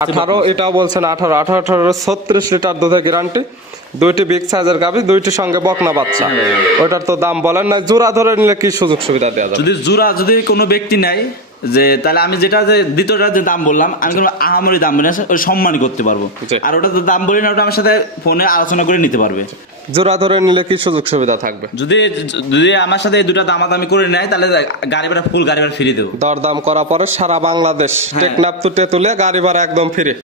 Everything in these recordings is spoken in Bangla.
18 এটাও বলছেন 18 36 লিটার দুধের গ্যারান্টি। দুইটি বিগ সাইজের গাভী, দুইটি সঙ্গে বকনা বাচ্চা। ওটার তো দাম বলেন না, জোড়া ধরে নিলে কি সুযোগ সুবিধা দেওয়া যাবে? যদি জোড়া যদি কোনো ব্যক্তি নেয়, যে তাহলে আমি যেটা যে দ্বিতীয়টার যে দাম বললাম, আমি কোনো আহামরি দাম বলি না, ওই সম্মানই করতে পারবো। আর ওটা তো দাম বলি না, ওটা আমার সাথে ফোনে আলোচনা করে নিতে পারবে। জোড়া ধরে নিলে কি সুযোগ সুবিধা থাকবে? যদি আমার সাথে এই দুটা দামাদামি করে নেয়, তাহলে গাড়ি ভাড়া ফুল গাড়ি ভাড়া ফ্রি দেবো। দরদাম করার পরে সারা বাংলাদেশ টেকনাফ টু তেতুলিয়া গাড়ি ভাড়া একদম ফ্রি।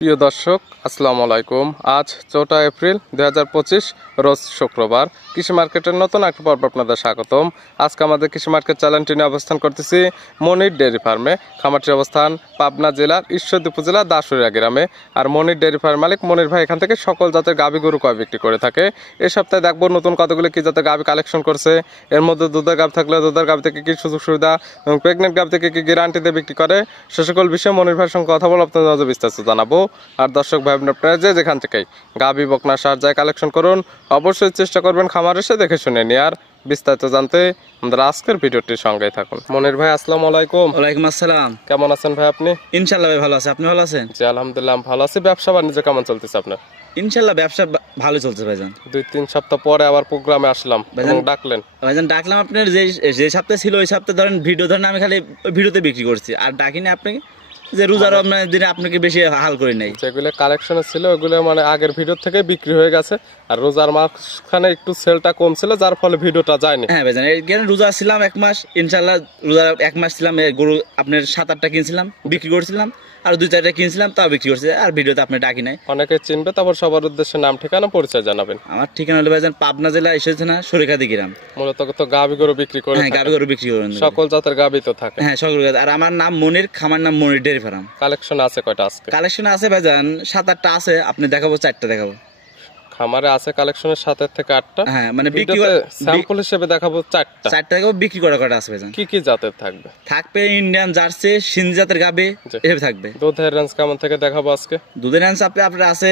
প্রিয় দর্শক, আসসালামু আলাইকুম। আজ 4 এপ্রিল 2025 রোজ শুক্রবার। কৃষি মার্কেটের নতুন একটা পর্ব আপনাদের স্বাগতম। আজকে আমাদের কৃষি মার্কেট চ্যানেলটি নিয়ে অবস্থান করতেছি মনির ডেয়ারি ফার্মে। খামারটির অবস্থান পাবনা জেলার ঈশ্বরদী উপজেলা দাসুরিয়া গ্রামে। আর মনির ডেয়ারি ফার্ম মালিক মনির ভাই এখান থেকে সকল জাতের গাভী গরু কয় বিক্রি করে থাকে। এই সপ্তাহে দেখবো নতুন কতগুলো কি জাতের গাভী কালেকশন করছে। এর মধ্যে দুধের গাভী থাকলে দুধের গাভী থেকে কি সুযোগ সুবিধা এবং প্রেগনেন্ট গাভী থেকে কি গ্যারান্টি দিয়ে বিক্রি করে, সে সকল বিষয়ে মনির ভাইয়ের সঙ্গে কথা বলে আপনাদের বিস্তারিত জানাবো। আর দর্শক ভাই আপনারা যেখান থেকেই গাভী বকনা সার যায় কালেকশন করুন, অবশ্যই চেষ্টা করবেন খামার এসে দেখে শুনে নিয়ে। আর বিস্তারিত জানতে আমাদের আজকের ভিডিওটির সঙ্গেই থাকুন। মনির ভাই আসসালামু আলাইকুম। ওয়ালাইকুম আসসালাম। কেমন আছেন ভাই আপনি? ইনশাআল্লাহ ভাই ভালো আছে, আপনি ভালো আছেন? জি আলহামদুলিল্লাহ ভালো আছি। ব্যবসা বাণিজ্য কেমন চলতেছে আপনার? ইনশাআল্লাহ ব্যবসা ভালো চলছে ভাইজান। 2-3 সপ্তাহ পরে আবার প্রোগ্রামে আসলাম এবং ডাকলেন। ভাইজান ডাকলাম, আপনার যে সপ্তাহে ছিল ওই সপ্তাহে ধরেন ভিডিও ধরেন আমি খালি ভিডিওতে বিক্রি করছি, আর ডাকিনি আপনাকে যে রোজার দিনে আপনাকে বেশি হাল করে নাই। যেগুলো কালেকশনে ছিল ওগুলো মানে আগের ভিডিও থেকে বিক্রি হয়ে গেছে, আর রোজার মাঝখানে একটু সেলটা কম ছিল, যার ফলে ভিডিওটা যায়নি। হ্যাঁ ভাইজান, রোজা ছিলাম 1 মাস, ইনশাআল্লাহ রোজা 1 মাস ছিলাম। গরু আপনার 7-8টা কিনছিলাম, বিক্রি করছিলাম, আর 2-4টা কিনছিলাম, তাও বিক্রি করছে। আর ভিডিওতে আপনি ডাকি নাই। অনেকে চিনবে, তারপর সবার উদ্দেশ্যে নাম ঠিকানা পরিচয় জানাবেন। আমার ঠিকানা হলো ভাইজান পাবনা জেলা এসেছে না সরিকাদি গ্রাম। মূলত তো গাভী গরু বিক্রি করে। হ্যাঁ গাভী গরু বিক্রি করেন, সকল জাতের গাভী তো থাকে। হ্যাঁ সকল জাত। আর আমার নাম মনির, খামার নাম মনির ডেয়ারি ফার্ম। কালেকশন আছে কয়টা আজকে? কালেকশন আছে ভাইজান 7-8টা আছে, আপনি দেখাবো 4টা দেখাবো। খামারে আছে কালেকশনের 7 থেকে 8টা। হ্যাঁ মানে বিক্রি স্যাম্পল হিসেবে দেখাবো 4টা দেখাবো, বিক্রি করা কটা আছে ভাইজান। কি কি জাতের থাকবে? থাকবে ইন্ডিয়ান জার্সি, সিন্ধি জাতের গাবে এভাবে থাকবে। দুধের রেঞ্জ কেমন থেকে দেখাবো আজকে? দুধের রেঞ্জ আপনার আছে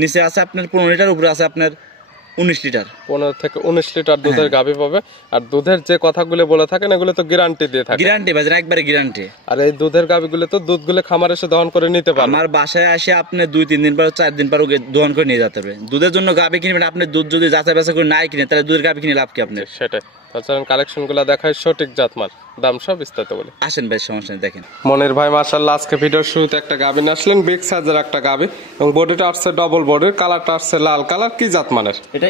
নিচে আছে আপনার 15 লিটার, উপরে আছে আপনার 19 লিটার। 15 থেকে 19 লিটার দুধের গাভী পাবে। আর দুধের যে কথাগুলো বলে থাকেন এগুলো তো গ্যারান্টি দিয়ে থাকে। গ্যারান্টি ভাইজান, একবারে গ্যারান্টি। আর এই দুধের গাভীগুলো তো দুধগুলো খামার এসে দহন করে নিতে পারবে। আমার বাসায় আসে আপনি 2-3 দিন পর 4 দিন পর দহন করে নিয়ে যেতে হবে। দুধের জন্য গাভী কিনবেন, আপনি দুধ যদি যাচাই বাছাই করে নাই কিনে, তাহলে দুধের গাভী কিনে লাভ কি আপনার? সেটাই। তাছাড়া কালেকশন গুলা দেখায় সঠিক জাতমান, দাম সব বিস্তারিত বলে। আসেন ভাই, সমস্যা নেই দেখেন। মনির ভাই মাশাআল্লাহ আজকে ভিডিওর শুরুতে একটা গাভী নিয়ে আসলেন, বিগ সাইজের একটা গাভী, এবং বডিটা আসছে ডবল বডির, কালারটা আসছে লাল কালার। কি জাতমানের এটা?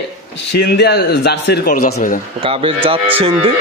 সিন্ধি আর জার্সির করজ আছে ভাইজান। গাভীর জাত সিন্ধি,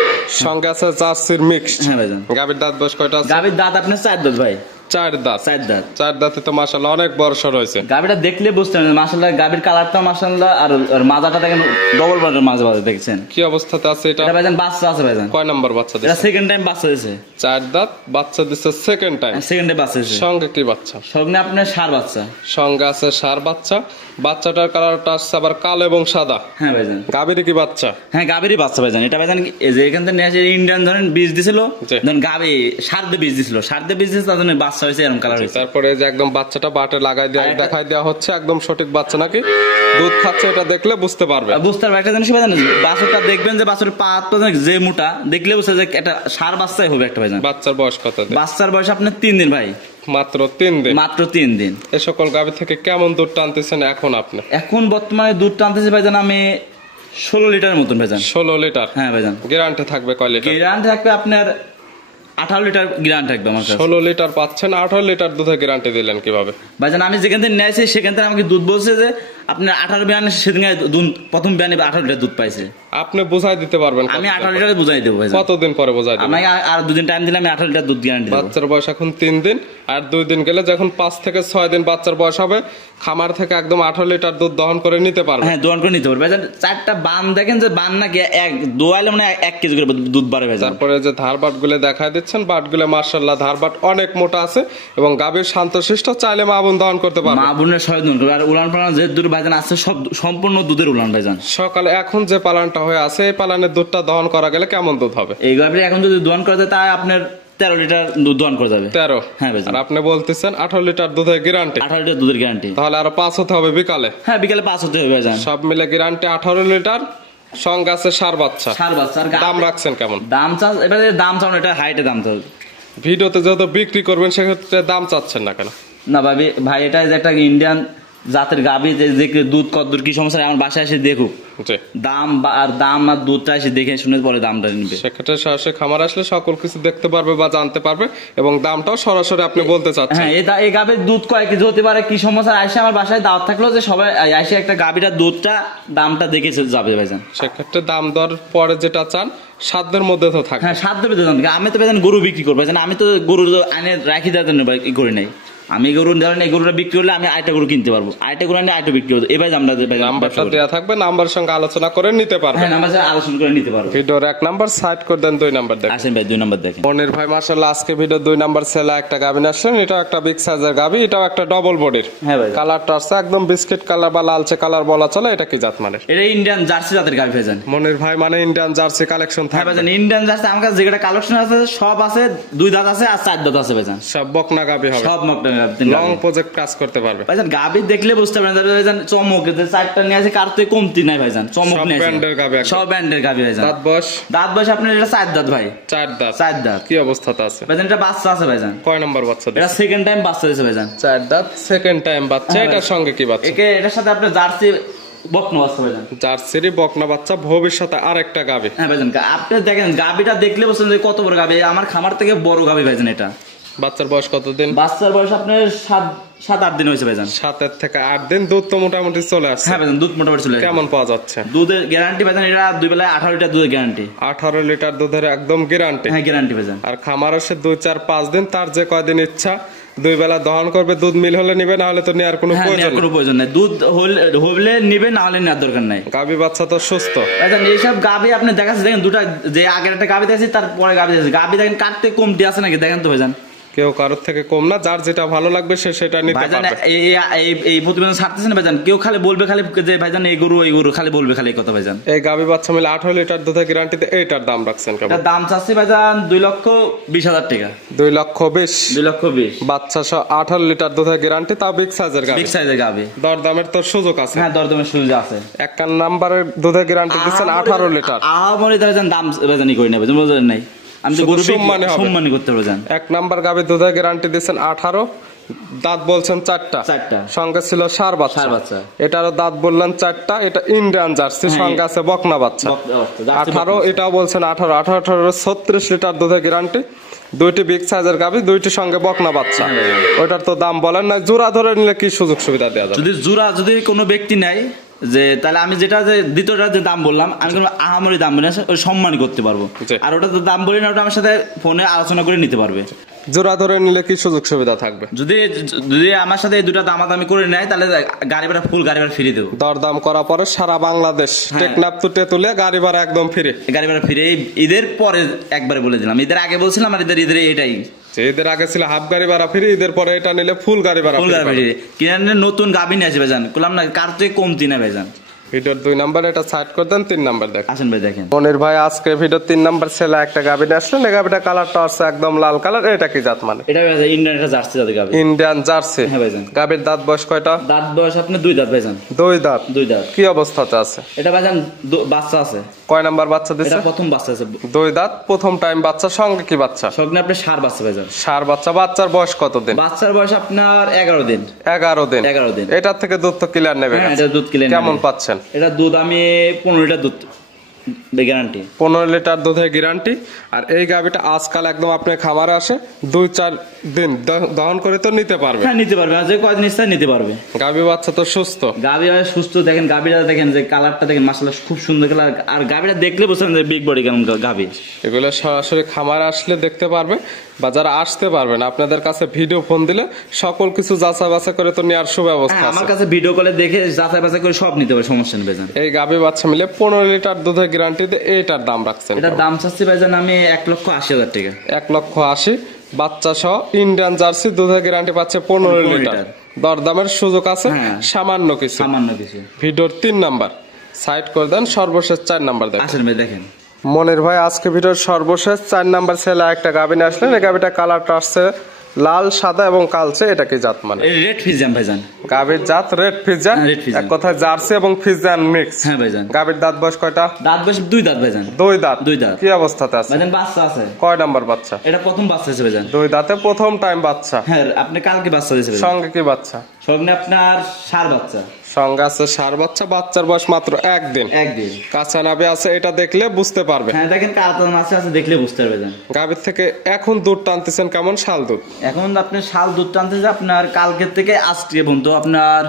সঙ্গে আছে জার্সির মিক্স। হ্যাঁ ভাইজান। গাভীর দাঁত বয়স কয়টা আছে? গাভীর দাঁত আপনার 4 দাঁত ভাই। 4 দাঁত। 4 দাঁত। 4 দাঁতে তো মাশাআল্লাহ অনেক বড় সর হয়েছে। গাভীটা দেখলে বুঝতে পারবেন মাশাআল্লাহ, গাভীর কালারটা মাশাআল্লাহ। আর মাজাটা দেখেন ডবল বডির মাজা দেখছেন কি অবস্থাতে আছে এটা? এটা ভাইজান বাচ্চা আছে ভাইজান। কয় নাম্বার বাচ্চা দিছে? এটা সেকেন্ড টাইম বাচ্চা দিছে। 4 দাঁত বাচ্চা দিছে সেকেন্ড টাইম। সেকেন্ড টাইম বাচ্চা দিছে। সঙ্গে কি বাচ্চা? সঙ্গে আপনার ষাঁড় বাচ্চা। সঙ্গে আছে ষাঁড় বাচ্চা। বাচ্চাটার কালারটা আসছে আবার কালো এবং সাদা। হ্যাঁ ভাইজান। গাভীর কি বাচ্চা? হ্যাঁ গাভীরই বাচ্চা ভাইজান। এটা ভাইজান এই যে এখান থেকে নিয়ে আসে ইন্ডিয়ান ধরেন বীজ দিছিল, ধরেন গাভী ষাঁড় বীজ দিছিল, ষাঁড় বীজ দিছিল, তার জন্য বাচ্চা হয়েছে এরকম কালার হয়েছে। তারপরে যে একদম বাচ্চাটা বাটে লাগাই দেখাই দেওয়া হচ্ছে, একদম সঠিক বাচ্চা নাকি দুধ খাচ্ছে এটা দেখলে বুঝতে পারবে। বুঝতে পারবে একটা জিনিস ভাইজান, বাছুরটা দেখবেন যে বাছুরের পা যে মোটা, দেখলে বুঝতে যে একটা ষাঁড় বাচ্চাই হবে একটা ভাইজান। বাচ্চার বয়স কত? বাচ্চার বয়স আপনার 3 দিন ভাই। মাত্র 3 দিন? মাত্র 3 দিন। এই সকল গাভী থেকে কেমন দুধ টানতেছেন এখন আপনি? এখন বর্তমানে দুধ টানতেছি ভাইজান আমি 16 লিটারের মতন ভাইজান। 16 লিটার? হ্যাঁ ভাইজান। গ্যারান্টি থাকবে কয় লিটার? গ্যারান্টি থাকবে আপনার 18 লিটার গ্যারান্টি থাকবে আমার কাছে। 16 লিটার পাচ্ছেন, 18 লিটার দুধের গ্যারান্টি দিলেন কিভাবে? ভাইজান আমি যেখান থেকে নিয়েছি সেখান থেকে আমাকে দুধ বলছে যে আপনার 18 বিয়ানে, সেদিন প্রথম বিয়ানে 18 লিটার দুধ পাইছে। আপনি বুঝাই দিতে পারবেন? আমি 18 লিটার বুঝাই দেবো ভাই। কতদিন পরে বুঝাই দেবেন? আমাকে আর 2 দিন টাইম দিলে আমি 18 লিটার দুধ গ্যারান্টি দেব। বাচ্চার বয়স এখন 3 দিন, আর 2 দিন গেলে যখন 5 থেকে 6 দিন বাচ্চার বয়স হবে, খামার থেকে একদম 18 লিটার দুধ দহন করে নিতে পারবে। হ্যাঁ দহন করে নিতে পারবে ভাইজান। 4টা বান দেখেন যে বান নাকি এক দোয়ালে মানে 1 কেজি করে দুধ বাড়ে ভাইজান। তারপরে যে ধারবাট গুলো দেখায় দিচ্ছেন, বাটগুলো মাশাআল্লাহ ধারবাট অনেক মোটা আছে, এবং গাভীর শান্তশিষ্ট, চাইলে মা বোন দহন করতে পারবে। মা বোনের সহায় দহন করবে। আর উলান পালান যে দুধ ভাইজান আছে সব সম্পূর্ণ দুধের উলান ভাইজান। সকালে এখন যে পালানটা হয়ে আছে, এই পালানের দুধটা দহন করা গেলে কেমন দুধ হবে? এই গাভীর এখন যদি দহন করা যায় তাই আপনার 13 লিটার দুধ দহন করে যাবে। 13? হ্যাঁ ভাই। আর আপনি বলতেছেন 18 লিটার দুধের গ্যারান্টি। 18 লিটার দুধের গ্যারান্টি। তাহলে আরো 5 হতে হবে বিকালে। হ্যাঁ বিকালে 5 হতে হবে ভাইজান। সব মিলে গ্যারান্টি 18 লিটার, সঙ্গে আছে ষাঁড় বাচ্চা। ষাঁড় বাচ্চা। আর দাম রাখছেন কেমন? দাম চা এবারে দাম চাও না, এটা হাইটে দাম চাও। ভিডিওতে যেহেতু বিক্রি করবেন সেক্ষেত্রে দাম চাচ্ছেন না কেন? না ভাই এটা যে একটা ইন্ডিয়ান জাতের গাভী, যে দুধ কতদূর কি সমস্যা আমার বাসায় এসে দেখুক, দাম আর দুধটা এসে দেখে শুনে পরে দামটা নিবে। সেক্ষেত্রে সরাসরি খামার আসলে সকল কিছু দেখতে পারবে বা জানতে পারবে, এবং দামটাও সরাসরি আপনি বলতে চাচ্ছেন। হ্যাঁ এই গাভীর দুধ কয় কেজি হতে পারে, কি সমস্যা, এসে আমার বাসায় দাওয়াত থাকলো যে সবাই এসে একটা গাভীটার দুধটা দামটা দেখে যাবে ভাইজান। সেক্ষেত্রে দাম দর পরে যেটা চান সাধ্যের মধ্যে তো থাকে। হ্যাঁ সাধ্যের মধ্যে দাম। আমি তো ভাইজান গরু বিক্রি করবো, আমি তো গরু আনে রাখি দেওয়ার জন্য ই করি নাই। আমি গরু ধরেন এই গরুটা বিক্রি করলে আমি আরেকটা গরু কিনতে পারবো, আরেকটা গরু আনলে আরেকটা বিক্রি করবো। এবার আমরা নাম্বারটা দেওয়া থাকবে, নাম্বারের সঙ্গে আলোচনা করে নিতে পারবেন। হ্যাঁ নাম্বার আলোচনা করে নিতে পারবো। ভিডিওর 1 নাম্বার সাইড করে দেন, 2 নাম্বার দেখেন। আসেন ভাই 2 নাম্বার দেখেন। মনির ভাই মাশাআল্লাহ আজকে ভিডিও 2 নাম্বার সেলা একটা গাভী আসছেন। এটাও একটা বিগ সাইজের গাভী, এটাও একটা ডবল বডির। হ্যাঁ ভাই। কালারটা আছে একদম বিস্কিট কালার বা লালচে কালার বলা চলে। এটা কি জাত মানে? এটা ইন্ডিয়ান জার্সি জাতের গাভী ভাইজান। মনির ভাই মানে ইন্ডিয়ান জার্সি কালেকশন হ্যাঁ থাকবে। ভাইজান ইন্ডিয়ান জার্সি আমার কাছে যেটা কালেকশন আছে সব আছে, 2 দাঁত আছে আর 4 দাঁত আছে ভাইজান। সব বকনা গাভী হবে, সব মকটা লং প্রজেক্ট কাজ করতে পারবে ভাইজান। গাভী দেখলে বুঝতে পারবেন ভাইজান, চমক 4টা নিয়ে আছে, কার তো কমতি নাই ভাইজান, চমক নিয়ে আছে। ব্র্যান্ডের গাভী, সব ব্র্যান্ডের গাভী ভাইজান। দাঁত বয়স আপনার এটা 4 দাঁত ভাই। 4 দাঁত। 4 দাঁত। কি অবস্থাতে আছে ভাইজান? এটা বাচ্চা আছে ভাইজান। কয় নাম্বার বাচ্চা দিছে? এটা সেকেন্ড টাইম বাচ্চা দিয়েছে ভাইজান। 4 দাঁত সেকেন্ড টাইম বাচ্চা। এটার সঙ্গে কি বাচ্চা? এটার সাথে আপনার জার্সি বকনা বাচ্চা ভাইজান। জার্সিরই বকনা বাচ্চা, ভবিষ্যতে আরেকটা গাভী। হ্যাঁ ভাইজান আপনি দেখেন গাভীটা দেখলে বুঝছেন যে কত বড় গাভী, আমার খামার থেকে বড় গাভী ভাইজান। এটা বাচ্চার বয়স কতদিন? বাচ্চার বয়স আপনার 7-8 দিন হয়েছে ভাইজান। 7 থেকে 8 দিন। দুধ তো মোটামুটি চলে আসছে। হ্যাঁ ভাইজান দুধ মোটামুটি চলে আসছে। কেমন পাওয়া যাচ্ছে? দুধের গ্যারান্টি ভাইজান, এটা 2 বেলায় 18 লিটার দুধের গ্যারান্টি। 18 লিটার দুধের একদম গ্যারান্টি। হ্যাঁ গ্যারান্টি ভাইজান। আর খামার আসে 2-4-5 দিন, তার যে কয়দিন ইচ্ছা 2 বেলা দহন করবে। দুধ মিল হলে নিবে, না হলে তো নেওয়ার কোনো প্রয়োজন নেই। দুধ হলে নিবে, না হলে নেওয়ার দরকার নাই। গাভী বাচ্চা তো সুস্থ ভাইজান। এইসব গাভী আপনি দেখাচ্ছেন, দেখেন দুটা, যে আগের একটা গাভী দেখেছি তারপরে গাভী দেখেছি, গাভী দেখেন কাটতে কমটি আছে নাকি দেখেন তো ভাইজান। কেউ কারোর থেকে কম না, যার যেটা ভালো লাগবে সে সেটা নিতে পারবে। এই প্রতিবেদন ছাড়তেছেন ভাইজান, কেউ খালি বলবে খালি যে ভাইজান এই গরু খালি বলবে খালি কথা ভাইজান। এই গাভী বাচ্চা মিলে 18 লিটার দুধের গ্যারান্টিতে এইটার দাম রাখছেন কেমন? এটার দাম চাচ্ছি ভাইজান 2,20,000 টাকা। 2,20,000। 2,20,000 বাচ্চা সহ 18 লিটার দুধের গ্যারান্টি, তাও বিগ সাইজের গাভী। বিগ সাইজের গাভী। দরদামের তো সুযোগ আছে? হ্যাঁ দরদামের সুযোগ আছে। 1 নাম্বারের দুধের গ্যারান্টি দিচ্ছেন 18 লিটার। আহামরি ভাইজান দাম ভাইজানি করি না ভাইজান, বুঝলেন নাই? আমি তো গরু সম্মানী করতে পারবো জান। 1 নাম্বার গাভী দুধের গ্যারান্টি দিচ্ছেন 18। দাঁত বলছেন 4টা, সঙ্গে ছিল ষাঁড় বাচ্চা। এটারও দাঁত বললেন 4টা। এটা ইন্ডিয়ান জার্সি, সঙ্গে আছে বকনা বাচ্চা। 18 এটাও বলছেন 18 36 লিটার দুধের গ্যারান্টি। 2টি বিগ সাইজের গাভী, 2টি সঙ্গে বকনা বাচ্চা। ওটার তো দাম বলেন না। জোড়া ধরে নিলে কি সুযোগ সুবিধা দেওয়া যাবে? যদি কোনো ব্যক্তি নেয়, যে তাহলে আমি যেটা যে দ্বিতীয়টা যে দাম বললাম, আমি কোনো আহামরি দাম বলি না, ওই সম্মানই করতে পারবো। আর ওটা তো দাম বলি না, ওটা আমার সাথে ফোনে আলোচনা করে নিতে পারবে। জোড়া ধরে নিলে কি সুযোগ সুবিধা থাকবে? যদি আমার সাথে এই দুটা দামাদামি করে নেয়, তাহলে গাড়ি ভাড়া ফুল গাড়ি ভাড়া ফ্রি দেবো। দরদাম করার পরে সারা বাংলাদেশ টেকনাফ টু তেতুলিয়া গাড়ি ভাড়া একদম ফ্রি। গাড়ি ভাড়া ফ্রি। ঈদের পরে একবারে বলে দিলাম, ঈদের আগে বলছিলাম, আর ঈদের এটাই। ঈদের আগে ছিল হাফ গাড়ি ভাড়া ফ্রি, ঈদের পরে এটা নিলে ফুল গাড়ি ভাড়া ফ্রি। কিনে নতুন গাভী নিয়ে আসবে ভাইজান, বললাম না কার থেকে কমতি না ভাইজান। ভিডিওর 2 নাম্বার এটা সাইড করে দেন, 3 নাম্বার দেখেন। আসেন ভাই দেখেন। মনির ভাই আজকে ভিডিওর 3 নাম্বার সেলা একটা গাভী নিয়ে আসলেন। এই গাভীটা কালারটা আছে একদম লাল কালার। এটা কি জাত মানে? এটা ইন্ডিয়ান, এটা জার্সি জাতের গাভী। Indian jersey. হ্যাঁ ভাইজান। গাভীর দাঁত বয়স কয়টা? দাঁত বয়স আপনার 2 দাঁত ভাইজান। 2 দাঁত। 2 দাঁত। কি অবস্থাতে আছে? এটা ভাইজান বাচ্চা আছে। কয় নাম্বার বাচ্চা দিছে? এটা প্রথম বাচ্চা আছে। 2 দাঁত, প্রথম টাইম বাচ্চা। সঙ্গে কি বাচ্চা? সঙ্গে আপনার ষাঁড় বাচ্চা ভাইজান। ষাঁড় বাচ্চা। বাচ্চার বয়স কত দিন? বাচ্চার বয়স আপনার 11 দিন। 11 দিন। 11 দিন। এটার থেকে দুধ তো ক্লিয়ার নেবে। হ্যাঁ এটা দুধ ক্লিয়ার। কেমন পাচ্ছেন? এটা দুধ আমি 15 লিটার দুধ গ্যারান্টি। 15 লিটার দুধের গ্যারান্টি। আর এই গাভীটা আজকাল একদম আপনার খামারে আসে 2-4 দিন দহন করে তো নিতে পারবে। হ্যাঁ নিতে পারবে, যে কয়দিন ইচ্ছা নিতে পারবে। গাভী বাচ্চা তো সুস্থ। গাভী সুস্থ। দেখেন গাভীটা দেখেন, যে কালারটা দেখেন মাশাআল্লাহ খুব সুন্দর কালার। আর গাভীটা দেখলে বুঝছেন যে বিগ বডি কেমন গাভী। এগুলো সরাসরি খামারে আসলে দেখতে পারবে, বা যারা আসতে পারবেন আপনাদের কাছে ভিডিও ফোন দিলে সকল কিছু যাচাই বাছাই করে তো নেওয়ার সুব্যবস্থা আছে। আমার কাছে ভিডিও কলে দেখে যাচাই বাছাই করে সব নিতে পারে, সমস্যা নেই ভাইজান। এই গাভী বাচ্চা মিলে 15 লিটার দুধের গ্যারান্টিতে এটার দাম রাখছেন? এটার দাম চাচ্ছি ভাইজান আমি 1,80,000 টাকা। 1,80,000। বাচ্চা সহ ইন্ডিয়ান জার্সি দুধের গ্যারান্টি পাচ্ছে 15 লিটার। দরদামের সুযোগ আছে সামান্য কিছু। সামান্য কিছু। ভিডিওর 3 নাম্বার সাইড করে দেন, সর্বশেষ 4 নাম্বার দেখেন। আসেন ভাই দেখেন। মনির ভাই আজকে ভিডিওর সর্বশেষ 4 নাম্বার সেলে একটা গাভী নিয়ে আসলেন। এই গাভীটা কালারটা আসছে লাল, সাদা এবং কালচে। এটা কি জাত মানে? রেড ফিজিয়ান ভাইজান। গাভীর জাত রেড ফিজিয়ান, রেড ফিজিয়ান। এক কথায় জার্সি এবং ফিজিয়ান মিক্স। হ্যাঁ ভাইজান। গাভীর দাঁত বয়স কয়টা? দাঁত বয়স 2 দাঁত ভাইজান। 2 দাঁত। 2 দাঁত। কি অবস্থাতে আছে ভাইজান? বাচ্চা আছে। কয় নাম্বার বাচ্চা? এটা প্রথম বাচ্চা আছে ভাইজান। 2 দাঁতে প্রথম টাইম বাচ্চা। হ্যাঁ, আপনি কালকে বাচ্চা দিয়েছে ভাইজান। সঙ্গে কি বাচ্চা? সঙ্গে আপনার ষাঁড় বাচ্চা। সঙ্গে আছে ষাঁড় বাচ্চা। বাচ্চার বয়স মাত্র 1 দিন। 1 দিন। কাঁচা নাভি আছে, এটা দেখলে বুঝতে পারবে। হ্যাঁ দেখেন কাঁচা মাছ আছে, দেখলে বুঝতে পারবেন। গাভীর থেকে এখন দুধ টানতেছেন কেমন? শাল দুধ। এখন আপনি শাল দুধ টানতেছে আপনার কালকের থেকে আজকে পর্যন্ত আপনার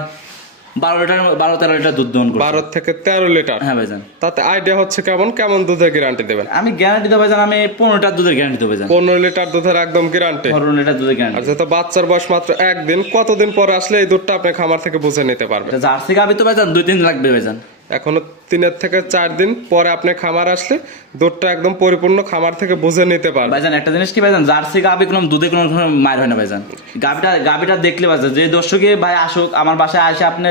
12-13 লিটার দুধ দহন করছে। 12 থেকে 13 লিটার। হ্যাঁ ভাইজান। তাতে আইডিয়া হচ্ছে কেমন দুধের গ্যারান্টি দেবেন? আমি গ্যারান্টি দেবো ভাইজান, আমি 15 লিটার দুধের গ্যারান্টি দেবো ভাইজান। 15 লিটার দুধের একদম গ্যারান্টি। 15 লিটার দুধের আর গ্যারান্টি। যেহেতু বাচ্চার বয়স মাত্র 1 দিন, কতদিন পর আসলে এই দুধটা আপনি খামার থেকে বুঝে নিতে পারবেন? জার্সি গাভী তো ভাইজান 2-3 লাগবে ভাইজান। এখনো 3 থেকে 4 দিন পরে আপনি খামার আসলে দুধটা একদম পরিপূর্ণ খামার থেকে বুঝে নিতে পারবেন। ভাইজান একটা জিনিস কি ভাইজান, জার্সি গাভী কোনো দুধে কোনো মার হয় না ভাইজান। গাভীটা দেখলে ভাইজান, যে দর্শকে ভাই আসুক আমার বাসায় আসে আপনি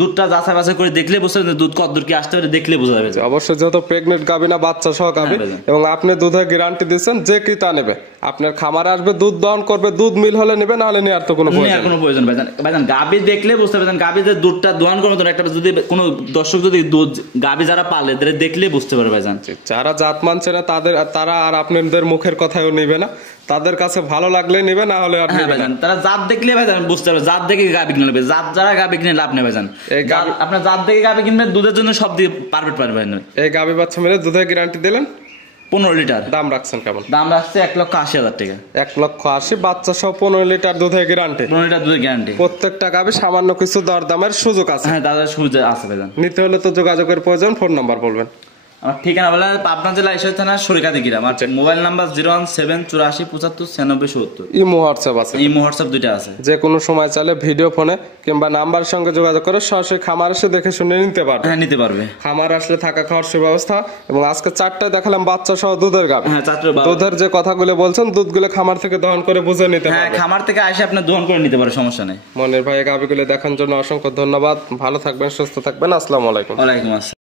দুধটা যাচাই বাছাই করে দেখলে বুঝতে পারবেন দুধ কতদূর কি আসতে পারে, দেখলে বোঝা যাবে। অবশ্যই যেহেতু প্রেগনেন্ট গাভী না, বাচ্চা সহ গাভী, এবং আপনি দুধের গ্যারান্টি দিচ্ছেন, যে কি তা নেবে আপনার খামারে আসবে, দুধ দহন করবে, দুধ মিল হলে নেবে, না হলে নেওয়ার তো কোনো প্রয়োজন ভাইজান। ভাইজান গাভী দেখলে বুঝতে পারবেন, গাভী যে দুধটা দহন করার মতন একটা, যদি কোনো দর্শক যদি দুধ গাভী যারা পালে তাদের দেখলে বুঝতে পারবে ভাইজান। যারা জাত মানছে না তারা আর আপনাদের মুখের কথাও নিবে না, তাদের কাছে ভালো লাগলে নিবে, না হলে আর নেবে না। তারা জাত দেখলে ভাইজান বুঝতে পারবে, জাত দেখে গাভী কিনে নেবে। জাত যারা গাভী কিনে লাভ নেই ভাইজান। আপনার জাত দেখে গাভী কিনবে, দুধের জন্য সব দিয়ে পারফেক্ট পারবেন। এই গাভী বাচ্চা মিলে দুধের গ্যারান্টি দিলেন 15 লিটার। দাম রাখছেন কেমন? দাম রাখছে 1,80,000 টাকা। 1,80,000 বাচ্চা সহ 15 লিটার দুধের গ্যারান্টি। 15 লিটার দুধের গ্যারান্টি। প্রত্যেকটা গাভী সামান্য কিছু দরদামের সুযোগ আছে। হ্যাঁ দাদা সুবিধা আছে ভাইজান। নিতে হলে তো যোগাযোগের প্রয়োজন। ফোন নাম্বার বলবেন। আমার ঠিকানা বলে পাবনা জেলা ঈশ্বর থানা সরিকাদি গ্রাম। আর মোবাইল নাম্বার 01784757070। ইমো হোয়াটসঅ্যাপ আছে? ইমো হোয়াটসঅ্যাপ দুইটা আছে। যে কোনো সময় চাইলে ভিডিও ফোনে কিংবা নাম্বার সঙ্গে যোগাযোগ করে সরাসরি খামার এসে দেখে শুনে নিতে পারবে। হ্যাঁ নিতে পারবে। খামার আসলে থাকা খাওয়ার সুব্যবস্থা। এবং আজকে 4টা দেখালাম বাচ্চা সহ দুধের গাভী। হ্যাঁ 4টা দুধের যে কথাগুলো বলছেন, দুধগুলো খামার থেকে দহন করে বুঝে নিতে পারবে। হ্যাঁ খামার থেকে এসে আপনি দহন করে নিতে পারে, সমস্যা নেই। মনির ভাই গাভীগুলো দেখার জন্য অসংখ্য ধন্যবাদ। ভালো থাকবেন, সুস্থ থাকবেন। আসসালামু আলাইকুম। ওয়ালাইকুম আসসালাম।